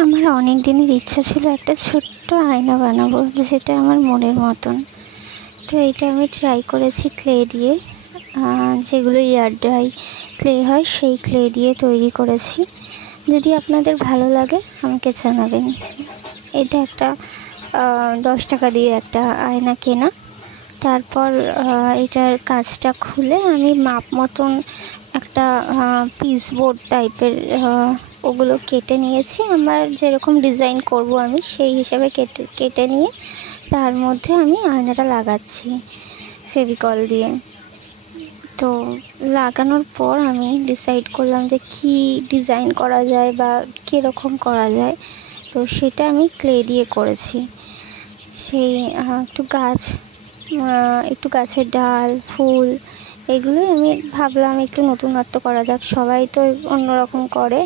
আমার অনেক দিনের ইচ্ছা ছিল একটা ছোট্ট আয়না বানাবো, যেটা আমার মনের মতন। তো এটা আমি ট্রাই করেছি ক্লে দিয়ে, যেগুলো এয়ার ড্রাই ক্লে হয় সেই ক্লে দিয়ে তৈরি করেছি। যদি আপনাদের ভালো লাগে আমাকে জানাবেন। এটা একটা 10 টাকা দিয়ে একটা আয়না কেনা। তারপর এটার কাঁচটা খুলে আমি মাপ মতন একটা পিস বোর্ড টাইপের ওগুলো কেটে নিয়েছি। আমার যেরকম ডিজাইন করব আমি সেই হিসাবে কেটে নিয়ে তার মধ্যে আমি আয়নাটা লাগাচ্ছি ফেভিকল দিয়ে। তো লাগানোর পর আমি ডিসাইড করলাম যে কী ডিজাইন করা যায় বা কীরকম করা যায়। তো সেটা আমি ক্লে দিয়ে করেছি। সেই একটু গাছের ডাল, ফুল, এগুলোই আমি ভাবলাম একটু নতুনত্ব করা যাক। সবাই তো অন্যরকম করে,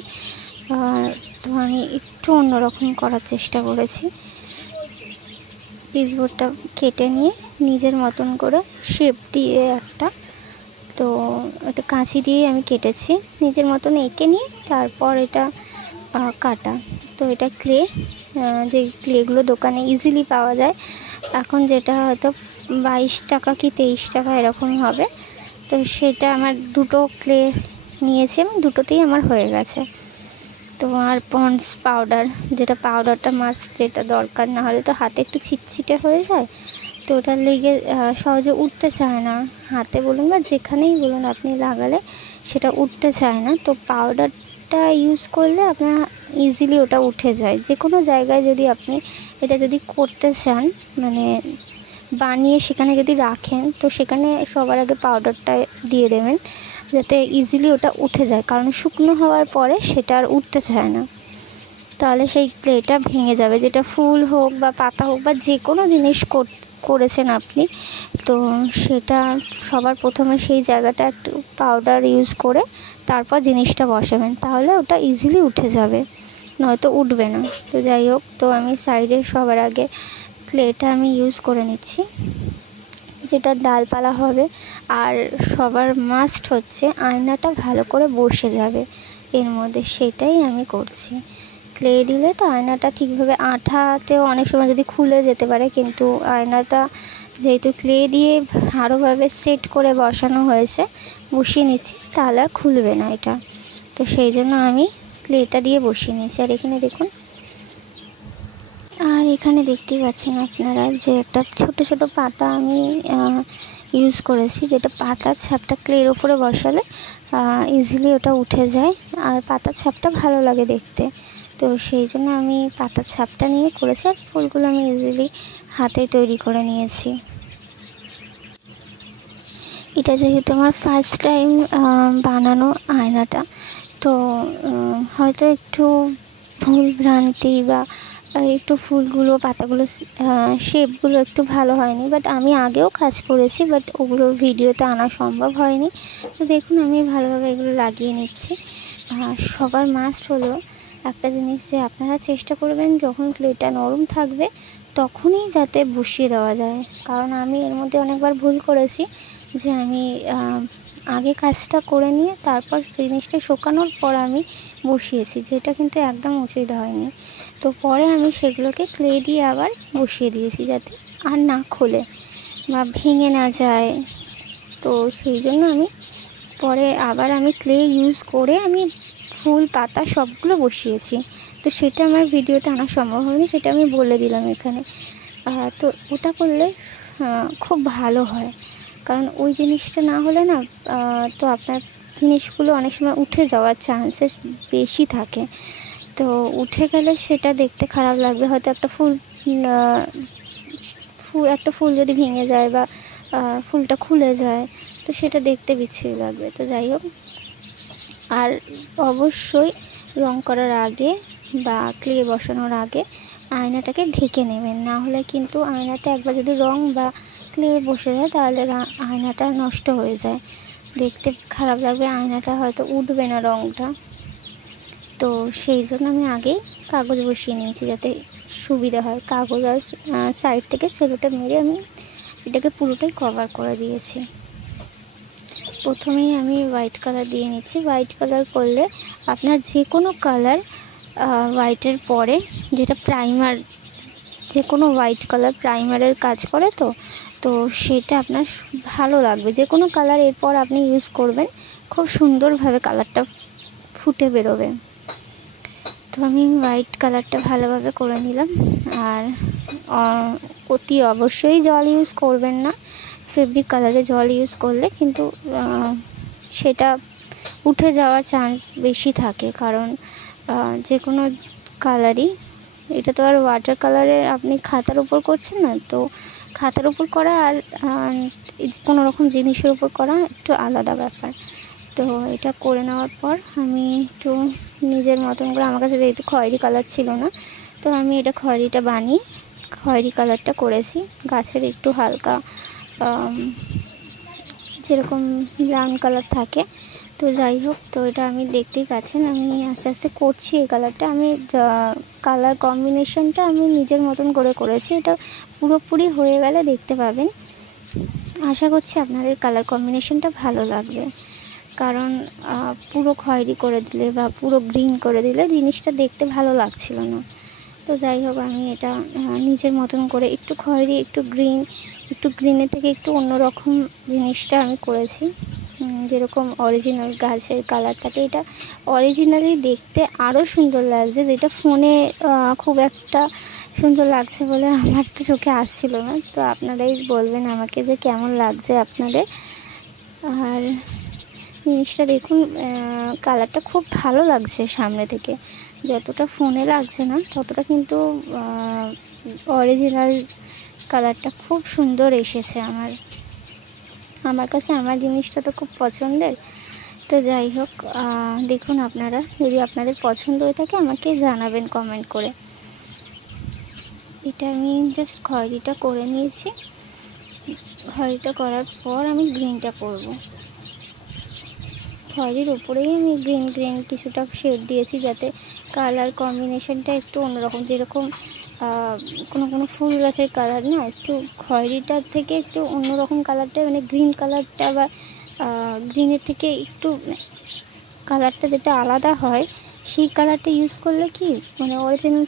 তো আমি একটু অন্যরকম করার চেষ্টা করেছি। পিসবোর্ডটা কেটে নিয়ে নিজের মতন করে শেপ দিয়ে তো এটা কাঁচি দিয়ে আমি কেটেছি নিজের মতন এঁকে নিয়ে। তারপর এটা কাটা। তো এটা ক্লে, যে ক্লেগুলো দোকানে ইজিলি পাওয়া যায় এখন, যেটা হয়তো 22 টাকা কি 23 টাকা এরকম হবে। তো সেটা আমার 2টো ক্লে নিয়েছি আমি, দুটোতেই আমার হয়ে গেছে। তো আর পন্ডস পাউডার, যেটা পাউডারটা মাস্ট, যেটা দরকার, না হলে তো হাতে একটু ছিটছিটে হয়ে যায়। তো ওটা লেগে সহজে উঠতে চায় না, হাতে বলুন বা যেখানেই বলুন আপনি লাগালে সেটা উঠতে চায় না। তো পাউডারটা ইউজ করলে আপনার ইজিলি ওটা উঠে যায়। যে কোনো জায়গায় যদি আপনি এটা যদি করতে চান, মানে বানিয়ে সেখানে যদি রাখেন, তো সেখানে সবার আগে পাউডারটা দিয়ে দেবেন যাতে ইজিলি ওটা উঠে যায়। কারণ শুকনো হওয়ার পরে সেটা আর উঠতে চায় না, তাহলে সেই ক্লেটা ভেঙে যাবে। যেটা ফুল হোক বা পাতা হোক বা যে কোনো জিনিস করেছেন আপনি, তো সেটা সবার প্রথমে সেই জায়গাটা একটু পাউডার ইউজ করে তারপর জিনিসটা বসাবেন, তাহলে ওটা ইজিলি উঠে যাবে, নয়তো উঠবে না। তো যাই হোক, তো আমি সাইডে সবার আগে ক্লেটা আমি ইউজ করে নিচ্ছি, যেটা ডালপালা হবে। আর সবার মাস্ট হচ্ছে আয়নাটা ভালো করে বসে যাবে এর মধ্যে, সেটাই আমি করছি। ক্লে দিলে তো আয়নাটা ঠিকভাবে, আঠাতেও অনেক সময় যদি খুলে যেতে পারে, কিন্তু আয়নাটা যেহেতু ক্লে দিয়ে ভালোভাবে সেট করে বসানো হয়েছে, বসিয়ে নিচ্ছি, তাহলে আর খুলবে না এটা। তো সেই জন্য আমি ক্লেটা দিয়ে বসিয়ে নিয়েছি। আর এখানে দেখুন, আর এখানে দেখতেই পাচ্ছেন আপনারা যে একটা ছোট ছোট পাতা আমি ইউজ করেছি, যেটা পাতার ছাপটা ক্লের ওপরে বসালে ইজিলি ওটা উঠে যায়। আর পাতার ছাপটা ভালো লাগে দেখতে, তো সেই জন্য আমি পাতার ছাপটা নিয়ে করেছি। আর ফুলগুলো আমি ইজিলি হাতে তৈরি করে নিয়েছি। এটা যেহেতু আমার ফার্স্ট টাইম বানানো আয়নাটা, তো হয়তো একটু ভুল ভ্রান্তি বা একটু ফুলগুলো, পাতাগুলো, শেপগুলো একটু ভালো হয়নি। বাট আমি আগেও কাজ করেছি, বাট ওগুলো ভিডিওতে আনা সম্ভব হয়নি। তো দেখুন আমি ভালোভাবে এগুলো লাগিয়ে নিচ্ছি। সবার মাস্ট হলো একটা জিনিস, যে আপনারা চেষ্টা করবেন যখন ক্লেটা নরম থাকবে তখনই যাতে বসিয়ে দেওয়া যায়। কারণ আমি এর মধ্যে অনেকবার ভুল করেছি, যে আমি আগে কাজটা করে নিয়ে তারপর জিনিসটা শুকানোর পর আমি বসিয়েছি, যেটা কিন্তু একদম উচিত হয়নি। তো পরে আমি সেগুলোকে ক্লে দিয়ে আবার বসিয়ে দিয়েছি, যাতে আর না খোলে বা ভেঙে না যায়। তো সেই জন্য আমি পরে আবার আমি ক্লে ইউজ করে আমি ফুল, পাতা সবগুলো বসিয়েছি। তো সেটা আমার ভিডিওতে আনা সম্ভব হয়নি, সেটা আমি বলে দিলাম এখানে। তো ওটা করলে খুব ভালো হয়, কারণ ওই জিনিসটা না হলে না, তো আপনার জিনিসগুলো অনেক সময় উঠে যাওয়ার চান্সেস বেশি থাকে। তো উঠে গেলে সেটা দেখতে খারাপ লাগবে। হয়তো একটা ফুল যদি ভেঙে যায় বা ফুলটা খুলে যায়, তো সেটা দেখতে বিচ্ছিরি লাগবে। তো যাই হোক, আর অবশ্যই রং করার আগে বা ক্লে বসানোর আগে আয়নাটাকে ঢেকে নেবেন, না হলে কিন্তু আয়নাতে একবার যদি রং বা ক্লে বসে যায় তাহলে আয়নাটা নষ্ট হয়ে যায়, দেখতে খারাপ লাগবে, আয়নাটা হয়তো উঠবে না রংটা। তো সেই জন্য আমি আগেই কাগজ বসিয়ে নিয়েছি, যাতে সুবিধা হয়। কাগজ আর সাইড থেকে সেলোটা মেরে আমি এটাকে পুরোটাই কভার করে দিয়েছি। প্রথমেই আমি হোয়াইট কালার দিয়ে নিচ্ছি। হোয়াইট কালার করলে আপনার যে কোনো কালার হোয়াইটের পরে যেটা প্রাইমার, যে কোনো হোয়াইট কালার প্রাইমারের কাজ করে, তো তো সেটা আপনার ভালো লাগবে। যে কোনো কালার এরপর আপনি ইউজ করবেন, খুব সুন্দরভাবে কালারটা ফুটে বেরোবে। তো আমি হোয়াইট কালারটা ভালোভাবে করে নিলাম। আর অতি অবশ্যই জল ইউজ করবেন না, ফেব্রিক কালারে জল ইউজ করলে কিন্তু সেটা উঠে যাওয়ার চান্স বেশি থাকে। কারণ যে কোনো কালারই, এটা তো আর ওয়াটার কালারের আপনি খাতার উপর করছেন না, তো খাতার উপর করা আর কোনো রকম জিনিসের উপর করা একটু আলাদা ব্যাপার। তো এটা করে নেওয়ার পর আমি একটু নিজের মতন করে, আমার কাছে যেহেতু খয়েরি কালার ছিল না, তো আমি এটা খয়েরিটা বানিয়ে খয়েরি কালারটা করেছি। গাছের একটু হালকা যেরকম ব্রাউন কালার থাকে, তো যাই হোক, তো এটা আমি দেখতেই পাচ্ছেন আমি আস্তে আস্তে করছি। এই কালারটা আমি কালার কম্বিনেশনটা আমি নিজের মতন করে করেছি। এটা পুরোপুরি হয়ে গেলে দেখতে পাবেন। আশা করছি আপনাদের কালার কম্বিনেশনটা ভালো লাগবে, কারণ পুরো খয়েরি করে দিলে বা পুরো গ্রিন করে দিলে জিনিসটা দেখতে ভালো লাগছিল না। তো যাই হোক, আমি এটা নিজের মতন করে একটু খয়েরি, একটু গ্রিনের থেকে একটু অন্যরকম জিনিসটা আমি করেছি। যেরকম অরিজিনাল গাছের কালার থাকে, এটা অরিজিনালি দেখতে আরও সুন্দর লাগছে, যেটা ফোনে খুব একটা সুন্দর লাগছে বলে আমার তো চোখে আসছিল না। তো আপনারাই বলবেন আমাকে যে কেমন লাগছে আপনাদের। আর জিনিসটা দেখুন, কালারটা খুব ভালো লাগছে সামনে থেকে, যতটা ফোনে লাগছে না ততটা কিন্তু অরিজিনাল কালারটা খুব সুন্দর এসেছে আমার কাছে। আমার জিনিসটা তো খুব পছন্দের। তো যাই হোক, দেখুন আপনারা, যদি আপনাদের পছন্দ হয়ে থাকে আমাকে জানাবেন কমেন্ট করে। এটা আমি জাস্ট খয়েরিটা করে নিয়েছি। খয়েরিটা করার পর আমি গ্রিনটা করব। খয়েরির উপরেই আমি গ্রিন কিছুটা শেড দিয়েছি, যাতে কালার কম্বিনেশনটা একটু অন্যরকম। যেরকম কোনো ফুল গাছের কালার না, একটু খয়েরিটার থেকে একটু অন্যরকম কালারটা, মানে গ্রিন কালারটা বা গ্রিনের থেকে একটু কালারটা যেটা আলাদা হয়, সেই কালারটা ইউজ করলে কি মানে অরিজিনাল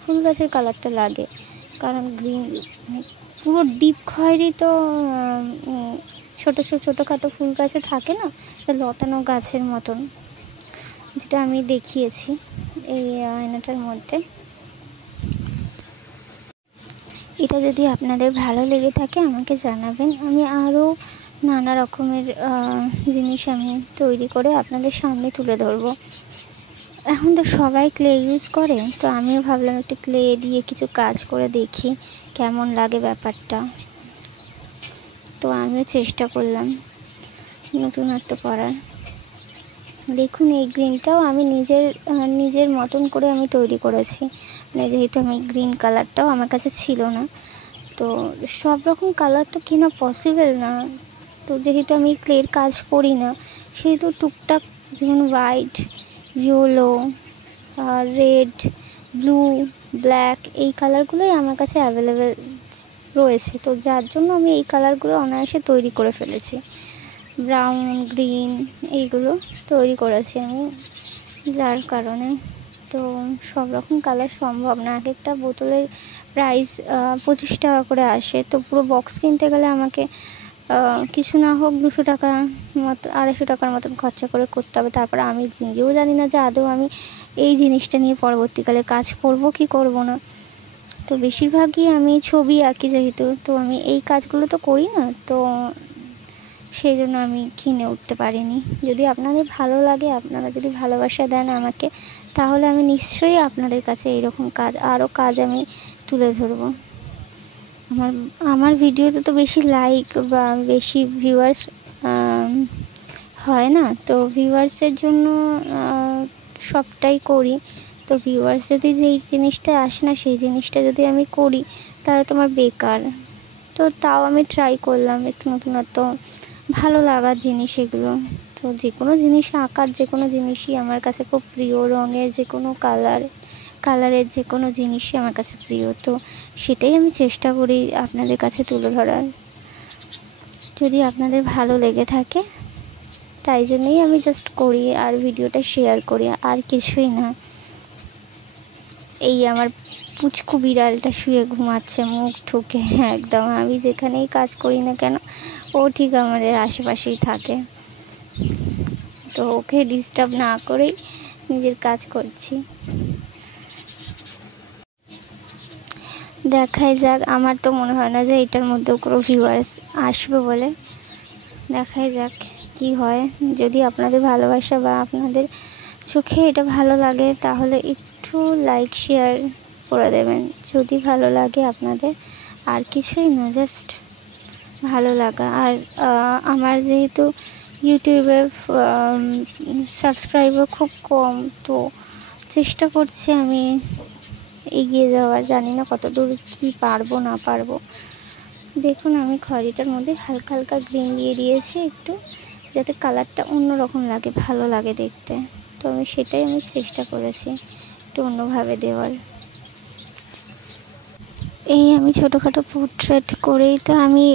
ফুল গাছের কালারটা লাগে। কারণ গ্রিন পুরো ডিপ খয়েরি তো ছোটোখাটো ফুল গাছে থাকে না, লতানো গাছের মতন, যেটা আমি দেখিয়েছি এই আয়নাটার মধ্যে। এটা যদি আপনাদের ভালো লেগে থাকে আমাকে জানাবেন, আমি আরও নানা রকমের জিনিস আমি তৈরি করে আপনাদের সামনে তুলে ধরবো। এখন তো সবাই ক্লে ইউজ করে, তো আমিও ভাবলাম একটু ক্লে দিয়ে কিছু কাজ করে দেখি কেমন লাগে ব্যাপারটা। তো আমিও চেষ্টা করলাম নতুনত্ব করার। দেখুন, এই গ্রিনটাও আমি নিজের মতন করে আমি তৈরি করেছি। মানে যেহেতু আমি গ্রিন কালারটাও আমার কাছে ছিল না, তো সব রকম কালার তো কেনা পসিবল না। তো যেহেতু আমি ক্লের কাজ করি না, সেহেতু টুকটাক যেমন white, yellow, red, blue, black, এই কালারগুলোই আমার কাছে অ্যাভেলেবেল রয়েছে। তো যার জন্য আমি এই কালারগুলো অনায়াসে তৈরি করে ফেলেছি। ব্রাউন, গ্রিন এইগুলো তৈরি করেছি আমি, যার কারণে তো সব রকম কালার সম্ভব না। এক একটা বোতলের প্রাইস 25 টাকা করে আসে, তো পুরো বক্স কিনতে গেলে আমাকে কিছু না হোক 200 টাকা মতো, 250 টাকার মতন খরচা করে করতে হবে। তারপরে আমি নিজেও জানি না যে আদৌ আমি এই জিনিসটা নিয়ে পরবর্তীকালে কাজ করব কি করব না। তো বেশিরভাগই আমি ছবি আঁকি যেহেতু, তো আমি এই কাজগুলো তো করি না, তো সেই জন্য আমি কিনে উঠতে পারিনি। যদি আপনাদের ভালো লাগে, আপনারা যদি ভালোবাসা দেন আমাকে, তাহলে আমি নিশ্চয়ই আপনাদের কাছে এইরকম আরও কাজ আমি তুলে ধরবো। আমার ভিডিওতে তো বেশি লাইক বা বেশি ভিউয়ার্স হয় না, তো ভিউয়ার্সের জন্য সবটাই করি। তো ভিউয়ার্স যদি যেই জিনিসটা আসে না, সেই জিনিসটা যদি আমি করি তাহলে তোমার বেকার। তো তাও আমি ট্রাই করলাম একটু নতুনত্ব ভালো লাগার জিনিস এগুলো। তো যে কোনো জিনিস, আঁকার যে কোনো জিনিসই আমার কাছে খুব প্রিয়। রঙের যে কোনো কালারের যে কোনো জিনিসই আমার কাছে প্রিয়। তো সেটাই আমি চেষ্টা করি আপনাদের কাছে তুলে ধরার, যদি আপনাদের ভালো লেগে থাকে। তাই জন্যই আমি জাস্ট করি আর ভিডিওটা শেয়ার করি, আর কিছুই না। এই আমার পুচকু বিড়ালটা শুয়ে ঘুমাচ্ছে মুখ ঠুকে, একদম আমি যেখানেই কাজ করি না কেন ও ঠিক আমাদের আশেপাশেই থাকে। তো ওকে ডিস্টার্ব না করেই নিজের কাজ করছি। দেখাই যাক, আমার তো মনে হয় না যে এটার মধ্যেও কোনো ভিউয়ার্স আসবে বলে। দেখাই যাক কি হয়। যদি আপনাদের ভালোবাসা বা আপনাদের চোখে এটা ভালো লাগে তাহলে একটু লাইক শেয়ার করে দেবেন। যদি ভালো লাগে আপনাদের, আর কিছুই না, জাস্ট ভালো লাগা। আর আমার যেহেতু ইউটিউবে সাবস্ক্রাইবার খুব কম, তো চেষ্টা করছি আমি এগিয়ে যাওয়ার। জানি না কত দূর কী পারবো না পারবো। দেখুন আমি খড়িটার মধ্যে হালকা হালকা গ্রিন দিয়ে দিয়েছি একটু, যাতে কালারটা অন্যরকম লাগে, ভালো লাগে দেখতে। তো আমি সেটাই চেষ্টা করেছি একটু অন্যভাবে দেওয়ার। এই আমি ছোটোখাটো পোর্ট্রেট করেই তো আমি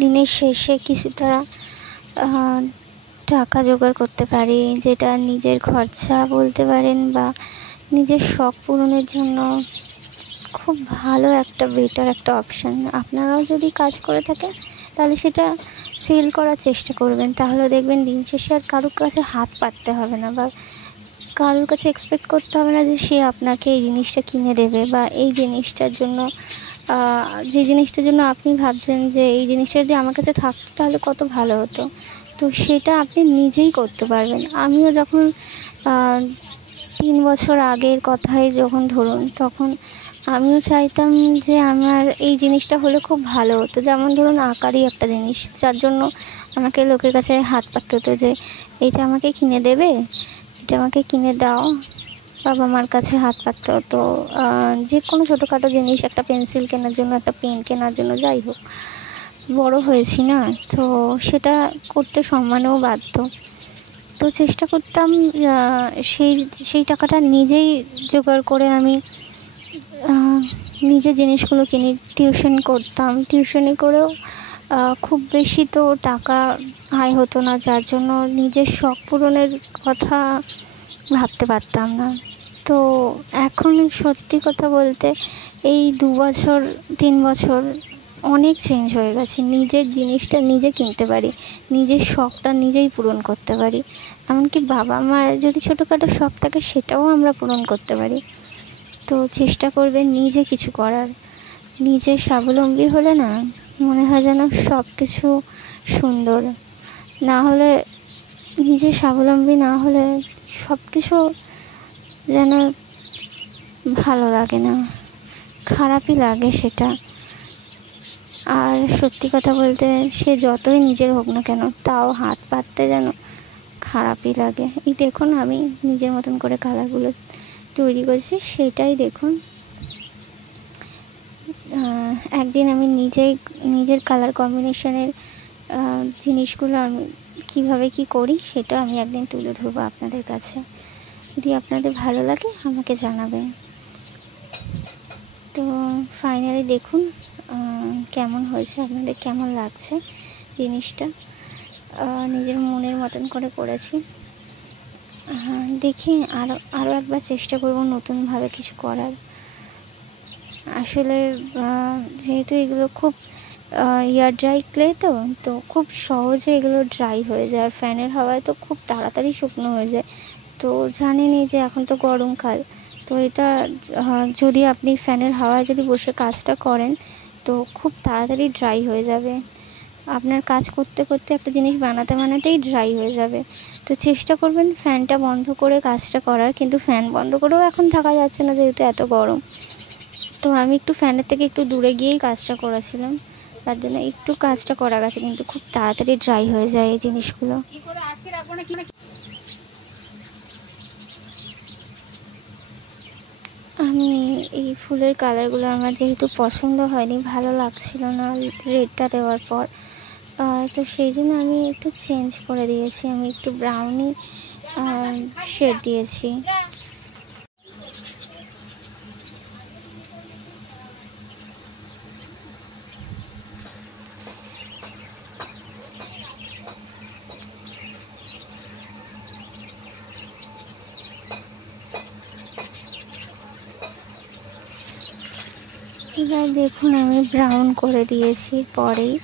দিনের শেষে কিছুটা টাকা জোগাড় করতে পারি, যেটা নিজের খরচা বলতে পারেন বা নিজের শখ পূরণের জন্য খুব ভালো একটা বেটার একটা অপশান। আপনারাও যদি কাজ করে থাকেন তাহলে সেটা সেল করার চেষ্টা করবেন, তাহলে দেখবেন দিন শেষে আর কারোর কাছে হাত পাততে হবে না, বা কারোর কাছে এক্সপেক্ট করতে হবে না যে সে আপনাকে এই জিনিসটা কিনে দেবে, বা এই জিনিসটার জন্য যে জিনিসটার জন্য আপনি ভাবছেন যে এই জিনিসটা যদি আমার কাছে থাকতো তাহলে কত ভালো হতো, তো সেটা আপনি নিজেই করতে পারবেন। আমিও যখন 3 বছর আগের কথাই যখন ধরুন, তখন আমিও চাইতাম যে আমার এই জিনিসটা হলে খুব ভালো হতো। যেমন ধরুন আঁকারই একটা জিনিস, যার জন্য আমাকে লোকের কাছে হাত পাততে হতো যে এইটা আমাকে কিনে দেবে, এটা আমাকে কিনে দাও, বাবা মার কাছে হাত পাততে হতো। যে কোনো ছোটোখাটো জিনিস, একটা পেন্সিল কেনার জন্য, একটা পেন কেনার জন্য, যাই হোক, বড় হয়েছি না, তো সেটা করতে সম্মানেও বাধ্য। তো চেষ্টা করতাম সেই টাকাটা নিজেই জোগাড় করে আমি নিজে জিনিসগুলো কিনি। টিউশন করতাম, টিউশনি করেও খুব বেশি তো টাকা আয় হতো না, যার জন্য নিজের শখ পূরণের কথা ভাবতে পারতাম না। তো এখন সত্যি কথা বলতে এই 2 বছর 3 বছর অনেক চেঞ্জ হয়ে গেছে। নিজের জিনিসটা নিজে কিনতে পারি, নিজের শখটা নিজেই পূরণ করতে পারি। এমনকি বাবা মার যদি ছোটোখাটো শখ থাকে সেটাও আমরা পূরণ করতে পারি। তো চেষ্টা করবেন নিজে কিছু করার। নিজে স্বাবলম্বী হলে না মনে হয় যেন সব কিছু সুন্দর। না হলে, নিজে স্বাবলম্বী না হলে সব কিছু যেন ভালো লাগে না, খারাপই লাগে সেটা। আর সত্যি কথা বলতে সে যতই নিজের হোক না কেন, তাও হাত পাততে যেন খারাপই লাগে। এই দেখুন আমি নিজের মতন করে কালারগুলো তৈরি করেছি, সেটাই দেখুন। একদিন আমি নিজের কালার কম্বিনেশনের জিনিসগুলো আমি কীভাবে কী করি সেটা আমি একদিন তুলে ধরবো আপনাদের কাছে। যদি আপনাদের ভালো লাগে আমাকে জানাবেন। তো ফাইনালি দেখুন কেমন হয়েছে, আপনাদের কেমন লাগছে জিনিসটা। নিজের মনের মতন করে করেছি। দেখি আরও একবার চেষ্টা করব নতুনভাবে কিছু করার। আসলে যেহেতু এগুলো খুব এয়ার ড্রাই ক্লে, তো খুব সহজে এগুলো ড্রাই হয়ে যায়, আর ফ্যানের হাওয়ায় তো খুব তাড়াতাড়ি শুকনো হয়ে যায়। তো জানেনই যে এখন তো গরমকাল, তো এটা যদি আপনি ফ্যানের হাওয়ায় যদি বসে কাজটা করেন তো খুব তাড়াতাড়ি ড্রাই হয়ে যাবে। আপনার কাজ করতে করতে একটা জিনিস বানাতেই ড্রাই হয়ে যাবে। তো চেষ্টা করবেন ফ্যানটা বন্ধ করে কাজটা করার, কিন্তু ফ্যান বন্ধ করেও এখন থাকা যাচ্ছে না যেহেতু এত গরম। তো আমি একটু ফ্যানের থেকে একটু দূরে গিয়েই কাজটা করেছিলাম, তার জন্য একটু কাজটা করা গেছে, কিন্তু খুব তাড়াতাড়ি ড্রাই হয়ে যায় এই জিনিসগুলো। আমি এই ফুলের কালারগুলো আমার যেহেতু পছন্দ হয়নি, ভালো লাগছিল না রেডটা দেওয়ার পর, তো সেই জন্য আমি একটু চেঞ্জ করে দিয়েছি। আমি একটু ব্রাউনি শেড দিয়েছি। এবার দেখুন আমি ব্রাউন করে দিয়েছি পরেই,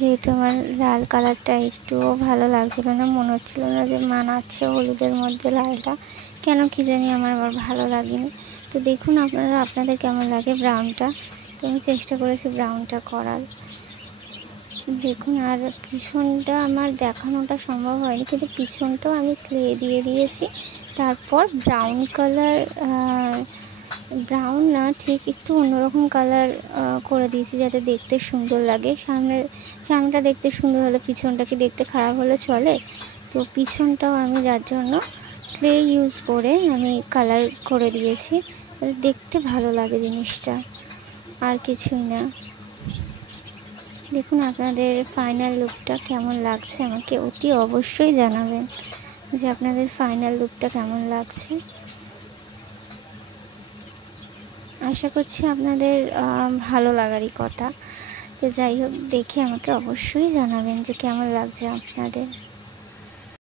যেহেতু আমার লাল কালারটা একটুও ভালো লাগছিলো না, মনে হচ্ছিলো না যে মানাচ্ছে হলুদের মধ্যে লালটা, কেন কি জানি আমার আবার ভালো লাগেনি। তো দেখুন আপনাদের কেমন লাগে ব্রাউনটা। তো আমি চেষ্টা করেছি ব্রাউনটা করার। দেখুন আর পিছনটা আমার দেখানোটা সম্ভব হয়নি, কিন্তু পিছনটাও আমি ক্লে দিয়ে দিয়েছি। তারপর ব্রাউন কালার, ব্রাউন না ঠিক একটু অন্যরকম কালার করে দিয়েছি, যাতে দেখতে সুন্দর লাগে। সামনেটা দেখতে সুন্দর হলে পিছনটা কি দেখতে খারাপ হলে চলে? তো পিছনটাও আমি যার জন্য ক্লে ইউজ করে আমি কালার করে দিয়েছি, দেখতে ভালো লাগে জিনিসটা, আর কিছুই না। দেখুন আপনাদের ফাইনাল লুকটা কেমন লাগছে আমাকে অতি অবশ্যই জানাবেন যে আপনাদের ফাইনাল লুকটা কেমন লাগছে। আশা করছি আপনাদের ভালো লাগারই কথা। তো যাই হোক, দেখে আমাকে অবশ্যই জানাবেন যে কেমন লাগছে আপনাদের।